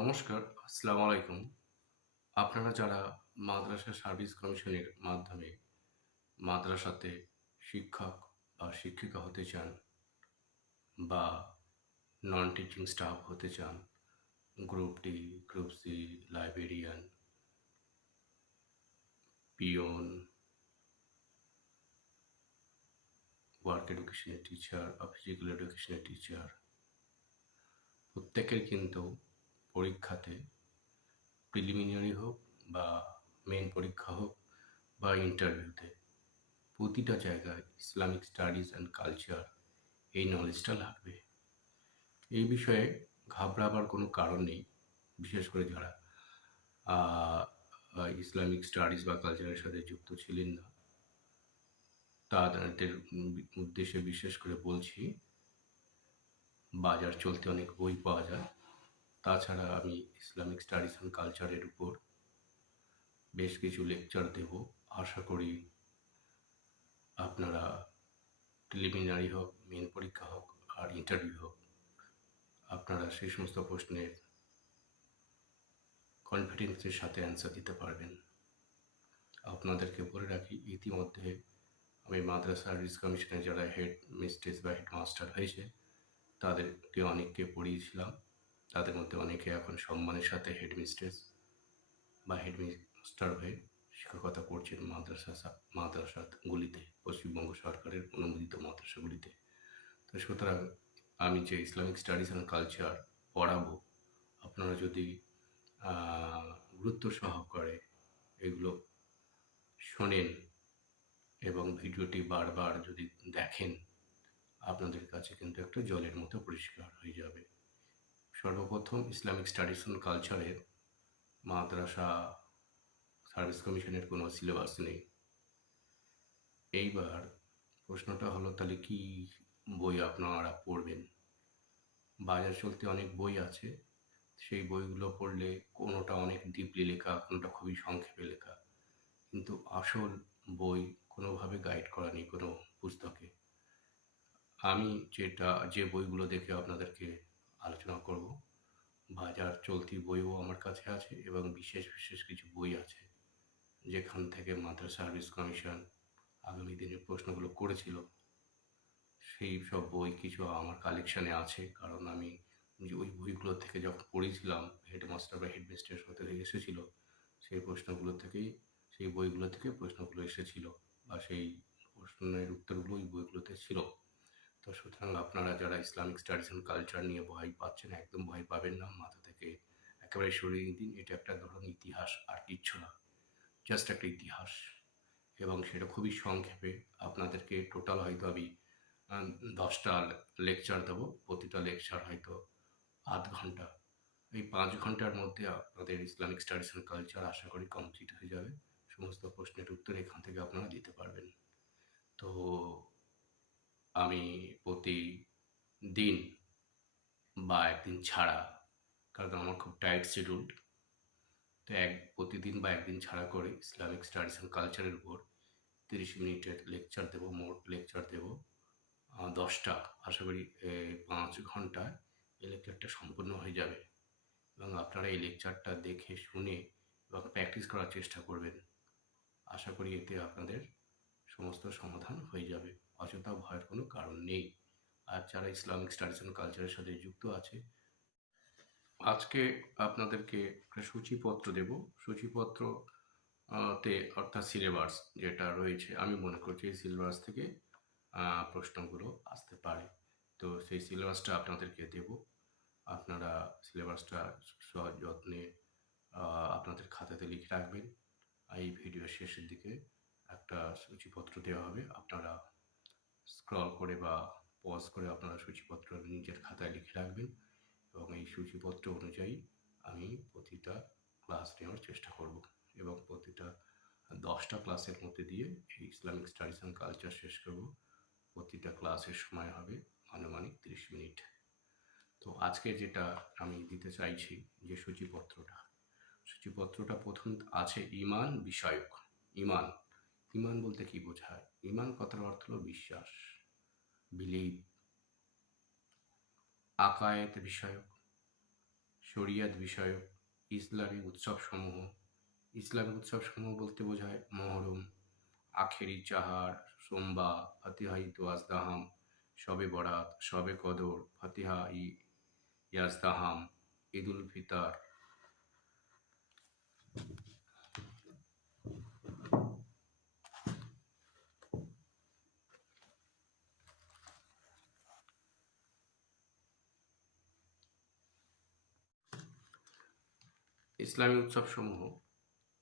নমস্কার, আসসালামু আলাইকুম। আপনারা যারা মাদ্রাসা সার্ভিস কমিশনের মাধ্যমে মাদ্রাসাতে শিক্ষক বা শিক্ষিকা হতে চান বা নন টিচিং স্টাফ হতে চান, group D, group C, librarian, peon, work এডুকেশনের টিচার বা ফিজিক্যাল এডুকেশনের টিচার, প্রত্যেকের কিন্তু পরীক্ষাতে প্রিলিমিনারি হোক বা মেন পরীক্ষা হোক বা ইন্টারভিউতে প্রতিটা জায়গায় ইসলামিক স্টাডিজ অ্যান্ড কালচার এই নলেজটা লাগবে। এই বিষয়ে ঘাবড়াবার কোনো কারণ নেই। বিশেষ করে যারা ইসলামিক স্টাডিজ বা কালচারের সাথে যুক্ত ছিলেন না, তাদের উদ্দেশ্যে বিশেষ করে বলছি, বাজার চলতে অনেক বই পাওয়া যায়। তাছাড়া আমি ইসলামিক স্টাডিজ অ্যান্ড কালচারের উপর বেশ কিছু লেকচার দেব। আশা করি আপনারা প্রিলিমিনারি হোক, মেন পরীক্ষা হোক আর ইন্টারভিউ হোক, আপনারা সেই সমস্ত প্রশ্নের কনফিডেন্সের সাথে অ্যান্সার দিতে পারবেন। আপনাদেরকে বলে রাখি, ইতিমধ্যে আমি মাদ্রাসা সার্ভিস কমিশনে যারা হেড মিস্ট্রেস বা হেডমাস্টার হয়েছে তাদেরকে অনেককে পড়িয়েছিলাম। তাদের মধ্যে অনেকে এখন সম্মানের সাথে হেড মিস্ট্রেস বা হেড মাস্টার হয়ে শিক্ষকতা করছেন মাদ্রাসাগুলিতে, পশ্চিমবঙ্গ সরকারের অনুমোদিত মাদ্রাসাগুলিতে। তো সুতরাং আমি যে ইসলামিক স্টাডিজ অ্যান্ড কালচার পড়াবো, আপনারা যদি গুরুত্ব সহকারে এগুলো শোনেন এবং ভিডিওটি বারবার যদি দেখেন, আপনাদের কাছে কিন্তু একটা জলের মতো পরিষ্কার হয়ে যাবে। সর্বপ্রথম, ইসলামিক স্টাডিজ অ্যান্ড কালচারের মাদ্রাসা সার্ভিস কমিশনের কোনো সিলেবাস নেই। এইবার প্রশ্নটা হলো, তাহলে কি বই আপনারা পড়বেন? বাজার চলতে অনেক বই আছে। সেই বইগুলো পড়লে কোনোটা অনেক ডিপলি লেখা, কোনোটা খুবই সংক্ষেপে লেখা, কিন্তু আসল বই কোনোভাবে গাইড করা নেই কোনো পুস্তকে। আমি যে বইগুলো দেখে আপনাদেরকে আলোচনা করব, বাজার চলতি বইও আমার কাছে আছে এবং বিশেষ বিশেষ কিছু বই আছে যেখান থেকে মাদ্রাসা সার্ভিস কমিশন আগামী দিনের প্রশ্নগুলো করেছিল। সেই সব বই কিছু আমার কালেকশানে আছে, কারণ আমি যে ওই বইগুলো থেকে যখন পড়েছিলাম, হেডমাস্টার বা হেডমিস্ট্রেস হতে এসেছিল, সেই বইগুলো থেকে প্রশ্নগুলো এসেছিল বা সেই প্রশ্নের উত্তরগুলো ওই বইগুলোতে ছিল। তো সুতরাং আপনারা যারা ইসলামিক স্টাডিজ অ্যান্ড কালচার নিয়ে ভয় পাচ্ছেন, একদম ভয় পাবেন না। মাথা থেকে একেবারে সরিয়ে দিন। এটা একটা ধরুন ইতিহাস, আর কিচ্ছু না, জাস্ট একটা ইতিহাস। এবং সেটা খুবই সংক্ষেপে আপনাদেরকে টোটাল হয়তো আমি 10টা লেকচার দেবো। প্রতিটা লেকচার হয়তো আধ ঘন্টা। এই 5 ঘন্টার মধ্যে আপনাদের ইসলামিক স্টাডিজ অ্যান্ড কালচার আশা করি কমপ্লিট হয়ে যাবে। সমস্ত প্রশ্নের উত্তর এখান থেকে আপনারা দিতে পারবেন। তো আমি প্রতিদিন বা একদিন ছাড়া, কারণ আমার খুব টাইট শিডিউল, তো প্রতিদিন বা একদিন ছাড়া করে ইসলামিক স্টাডিজ অ্যান্ড কালচারের উপর 30 মিনিটের লেকচার দেবো। মোট লেকচার দেবো 10টা। আশা করি 5 ঘন্টায় এই লেকচারটা সম্পূর্ণ হয়ে যাবে এবং আপনারা এই লেকচারটা দেখে শুনে এবং প্র্যাকটিস করার চেষ্টা করবেন। আশা করি এতে আপনাদের সমস্ত সমাধান হয়ে যাবে। অযথা ভয়ের কোনো কারণ নেই। আর যারা ইসলামিক স্টাডিজ অ্যান্ড কালচারের সাথে যুক্ত আছে, আজকে আপনাদেরকে একটা সূচিপত্র দেব। সূচিপত্র তে অর্থাৎ সিলেবাস যেটা রয়েছে, আমি মনে করছি এই সিলেবাস থেকে প্রশ্নগুলো আসতে পারে। তো সেই সিলেবাসটা আপনাদেরকে দেব। আপনারা সিলেবাসটা সযত্নে আপনাদের খাতাতে লিখে রাখবেন। এই ভিডিওর শেষের দিকে একটা সূচিপত্র দেওয়া হবে। আপনারা স্ক্রল করে বা পজ করে আপনারা সূচিপত্র নিজের খাতায় লিখে রাখবেন এবং এই সূচিপত্র অনুযায়ী আমি প্রতিটা ক্লাস নেওয়ার চেষ্টা করব এবং প্রতিটা 10টা ক্লাসের মধ্যে দিয়ে এই ইসলামিক স্টাডিজ অ্যান্ড কালচার শেষ করব। প্রতিটা ক্লাসের সময় হবে আনুমানিক 30 মিনিট। তো আজকে যেটা আমি দিতে চাইছি, যে সূচিপত্রটা প্রথম আছে ঈমান বিষয়ক। ঈমান ঈমান বলতে কি বোঝায়? ঈমান কথার অর্থ হলো বিশ্বাস, বিলিভ। আকায়েত বিষয়ক, শরিয়াত বিষয়ক ইসলামী উৎসবসমূহ। ইসলামী উৎসবসমূহ বলতে বোঝায় মহরম, আখেরি চাহার, সোমবা, ফাতিহা ই ওয়াজদাহাম, শবে বরাত, শবে কদর, ফাতিহা ই ইয়াজদাহাম, ঈদুল ফিতর। ইসলামী উৎসবসমূহ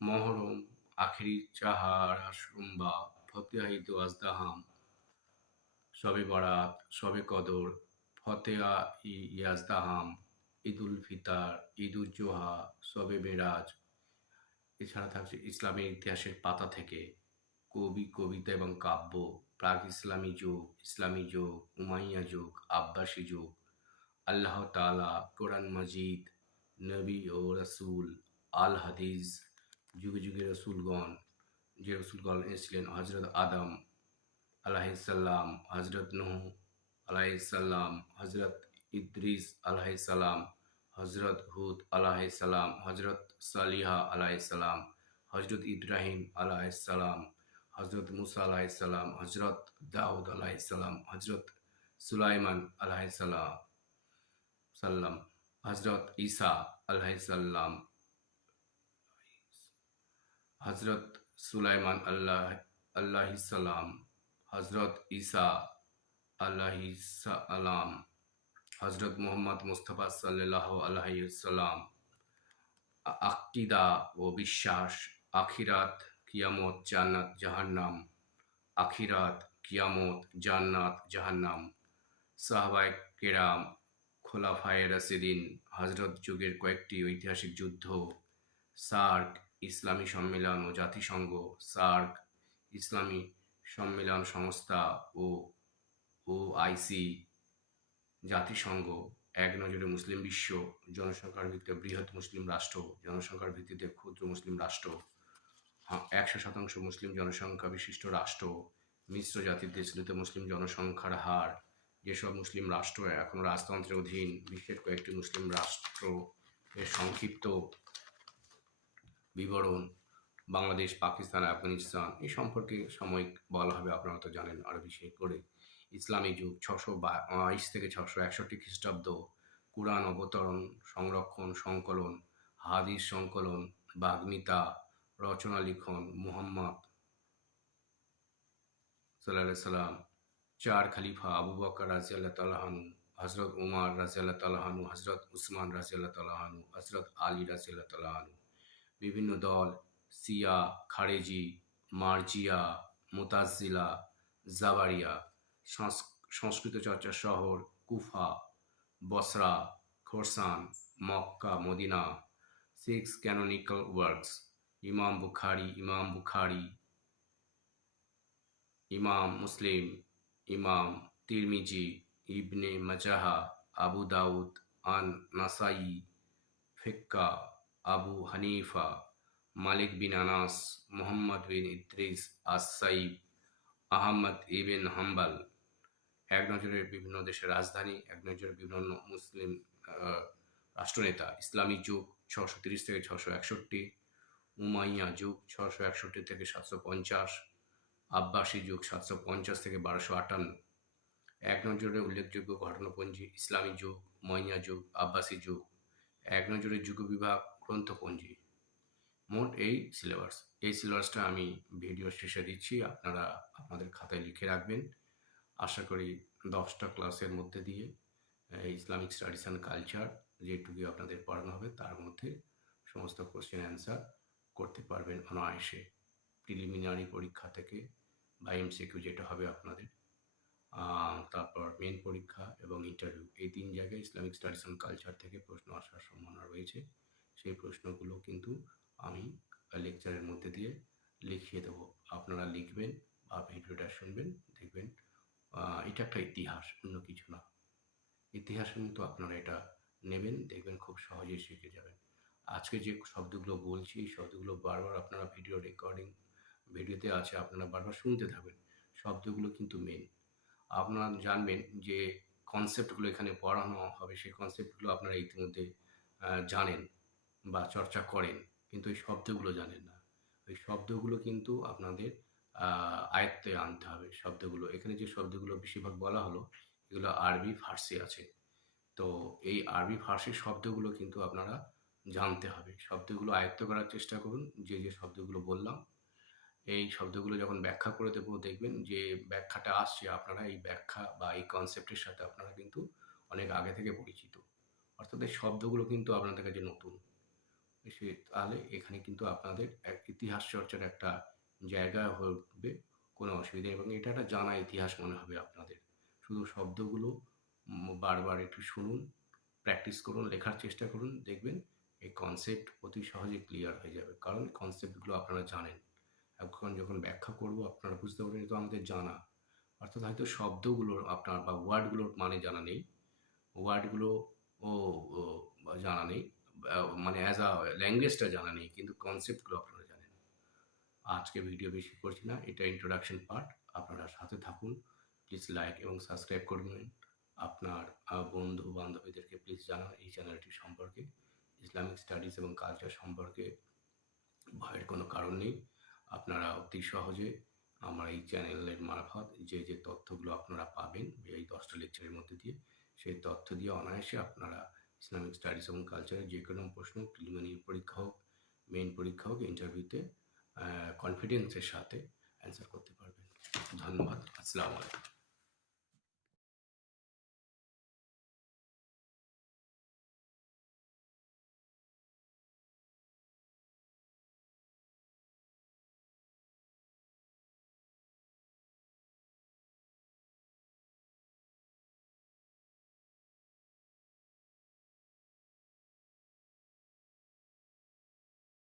মহরম, আখেরি চাহার, সোমবা, ফাতিহা ই ওয়াজদাহাম, শবে বরাত, শবে কদর, ফতেহা ই ইয়াজদাহাম, ঈদুল ফিতর, ঈদ উজ জোহা, শবে মেরাজ। এছাড়া থাকছে ইসলামের ইতিহাসের পাতা থেকে কবি, কবিতা এবং কাব্য, প্রাক ইসলামী যুগ, উমাইয়া যুগ, আব্বাসী যুগ, আল্লাহ তাআলা, কোরআন মাজিদ, নবী ও রাসূল, আল হাদিস, যুগে যুগে রসুলগণ, যে রসুলগণ এসেছিলেন, হযরত আদম আলাইহিসসালাম, হযরত নূহ আলাইহিসসালাম, হযরত ইদ্রিস আলাইহিসসালাম, হযরত হুদ আলাইহিসসালাম, হযরত সালিহা আলাইহিসসালাম, হযরত ইব্রাহিম আলাইহিসসালাম, হযরত মুসা আলাইহিসসালাম, হযরত দাউদ আলাইহিসসালাম, হযরত সুলাইমান আলাইহিসসালাম, হযরত ঈসা আলাইহিসসালাম, হযরত সুলাইমান আলাইহিসসালাম, হযরত ঈসা আলাইহিসসালাম, হযরত মুহাম্মদ মুস্তাফা সাল্লাল্লাহু আলাইহি ওয়াসাল্লাম। আকীদা ও বিশ্বাস, আখিরাত, কিয়ামত, জান্নাত, জাহান্নাম, আখিরাত, কিয়ামত, জান্নাত, জাহান্নাম, সাহাবায়ে কেরাম, খোলাফায়ে রাশিদিন, হযরত যুগের কয়েকটি ঐতিহাসিক যুদ্ধ, সার্ক, ইসলামী সম্মেলন ও জাতিসংঘ, সার্ক, ইসলামী সম্মেলন সংস্থা ও ওআইসি, জাতিসংঘ, এক নজরে মুসলিম বিশ্ব, জনসংখ্যার ভিত্তিতে বৃহৎ মুসলিম রাষ্ট্র, জনসংখ্যার ভিত্তিতে ক্ষুদ্র মুসলিম রাষ্ট্র, 100% মুসলিম জনসংখ্যা বিশিষ্ট রাষ্ট্র, মিশ্র জাতির দেশগুলিতে মুসলিম জনসংখ্যার হার, যেসব মুসলিম রাষ্ট্র এখনও রাজতন্ত্রের অধীন, বিশ্বের কয়েকটি মুসলিম রাষ্ট্র এর সংক্ষিপ্ত বিবরণ, বাংলাদেশ, পাকিস্তান, আফগানিস্তান, এই সম্পর্কে সাময়িক বলা হবে, আপনারা তো জানেন আরো বেশি করে। ইসলামী যুগ 622 থেকে 661 খ্রিস্টাব্দ, কুরআন অবতরণ, সংরক্ষণ, সংকলন, হাদিস সংকলন, বাগ্মিতা, রচনা লিখন, মুহাম্মদ সাল্লাল্লাহু আলাইহি সাল্লাম, 4 খলিফা, আবু বকর রাদিয়াল্লাহু তাআলা আনহু, হযরত উমর রাদিয়াল্লাহু তাআলা আনহু, হযরত উসমান রাদিয়াল্লাহু তাআলা আনহু, হযরত আলী রাদিয়াল্লাহু তাআলা আনহু। বিভিন্ন দল, শিয়া, খারেজি, মারজিয়া, মুতাজিলা, জাবারিয়া। সংস্কৃত চর্চার শহর কুফা, বসরা, খোরসান, মক্কা, মদিনা। 6 ক্যানোনিক্যাল ওয়ার্কস, ইমাম বুখারী, ইমাম মুসলিম, ইমাম তিরমিজি, ইবনে মাজাহ, আবু দাউদ, নাসাই, ফিক্কা, আবু হানিফা, মালিক বিন আনাস, মুহাম্মদ বিন ইদ্রিস, আস-সাইব, আহমদ ইবন হাম্বল। এক নজরের বিভিন্ন দেশের রাজধানী, এক নজরের বিভিন্ন মুসলিম রাষ্ট্রনেতা। ইসলামী যুগ 630 থেকে 661, উমাইয়া যুগ 661 থেকে 750, আব্বাসী যুগ 750 থেকে 1258। এক নজরে উল্লেখযোগ্য ঘটনাপঞ্জি, ইসলামী যুগ, উমাইয়া যুগ, আব্বাসী যুগ। এক নজরে যুগ বিভাগ, গ্রন্থপঞ্জি। মোট এই সিলেবাসটা আমি ভিডিও শেষে দিচ্ছি, আপনারা আপনাদের খাতায় লিখে রাখবেন। আশা করি 10টা ক্লাসের মধ্যে দিয়ে ইসলামিক স্টাডিজ অ্যান্ড কালচার যেটুকু আপনাদের পড়ানো হবে তার মধ্যে সমস্ত কোশ্চেন অ্যান্সার করতে পারবেন অনায়াসে। প্রিলিমিনারি পরীক্ষা থেকে বা এমসিকিউ যেটা হবে আপনাদের, তারপর মেন পরীক্ষা এবং ইন্টারভিউ, এই 3 জায়গায় ইসলামিক স্টাডিজ অ্যান্ড কালচার থেকে প্রশ্ন আসার সম্ভাবনা রয়েছে। সেই প্রশ্নগুলো কিন্তু আমি লেকচারের মধ্যে দিয়ে লিখিয়ে দেবো, আপনারা লিখবেন বা ভিডিওটা শুনবেন, দেখবেন এটা একটা ইতিহাস, অন্য কিছু না। ইতিহাসের মতো আপনারা এটা নেবেন, দেখবেন খুব সহজেই শিখে যাবেন। আজকে যে শব্দগুলো বলছি, এই শব্দগুলো বারবার আপনারা ভিডিওতে আছে, আপনারা বারবার শুনতে থাকবেন। শব্দগুলো কিন্তু মেন। আপনারা জানবেন যে কনসেপ্টগুলো এখানে পড়ানো হবে, সেই কনসেপ্টগুলো আপনারা ইতিমধ্যে জানেন বা চর্চা করেন, কিন্তু এই শব্দগুলো জানেন না। ওই শব্দগুলো কিন্তু আপনাদের আয়ত্তে আনতে হবে শব্দগুলো। এখানে যে শব্দগুলো বেশিরভাগ বলা হলো, এগুলো আরবি, ফার্সি আছে। তো এই আরবি, ফার্সি শব্দগুলো কিন্তু আপনারা জানতে হবে। শব্দগুলো আয়ত্ত করার চেষ্টা করুন। যে শব্দগুলো বললাম, এই শব্দগুলো যখন ব্যাখ্যা করে দেবো, দেখবেন যে ব্যাখ্যাটা আসছে, আপনারা এই ব্যাখ্যা বা এই কনসেপ্টের সাথে আপনারা কিন্তু অনেক আগে থেকে পরিচিত। অর্থাৎ এই শব্দগুলো কিন্তু আপনাদের কাছে নতুন। তাহলে এখানে কিন্তু আপনাদের এক ইতিহাস চর্চার একটা জায়গা হয়ে উঠবে, কোনো অসুবিধা নেই এবং এটা একটা জানা ইতিহাস মনে হবে আপনাদের। শুধু শব্দগুলো বারবার একটু শুনুন, প্র্যাকটিস করুন, লেখার চেষ্টা করুন, দেখবেন এই কনসেপ্ট অতি সহজে ক্লিয়ার হয়ে যাবে। কারণ কনসেপ্টগুলো আপনারা জানেন। এখন যখন ব্যাখ্যা করব আপনারা বুঝতে পারবেন এটা আমাদের জানা। অর্থাৎ হয়তো শব্দগুলোর আপনার বা ওয়ার্ডগুলোর মানে জানা নেই, ওয়ার্ডগুলো ও ও জানা নেই, মানে অ্যাজ আ ল্যাঙ্গুয়েজটা জানা নেই, কিন্তু কনসেপ্টগুলো আপনারা জানেন। আজকে ভিডিও বেশি করছি না, এটা ইন্ট্রোডাকশন পার্ট। আপনারা সাথে থাকুন, প্লিজ লাইক এবং সাবস্ক্রাইব করবেন। আপনার বন্ধু বান্ধবীদেরকে প্লিজ জানান এই চ্যানেলটি সম্পর্কে। ইসলামিক স্টাডিজ এবং কালচার সম্পর্কে ভয়ের কোনো কারণ নেই। আপনারা অতি সহজে আমার এই চ্যানেলের মারফত যে তথ্যগুলো আপনারা পাবেন এই 10টা লেকচারের মধ্যে দিয়ে, সেই তথ্য দিয়ে অনায়াসে আপনারা ইসলামিক স্টাডিজ এবং কালচারের যে কোনো প্রশ্ন, প্রিলিমিনারি পরীক্ষা হোক, মেইন পরীক্ষা হোক, ইন্টারভিউতে কনফিডেন্সের সাথে অ্যান্সার করতে পারবেন। ধন্যবাদ। আসসালামু আলাইকুম।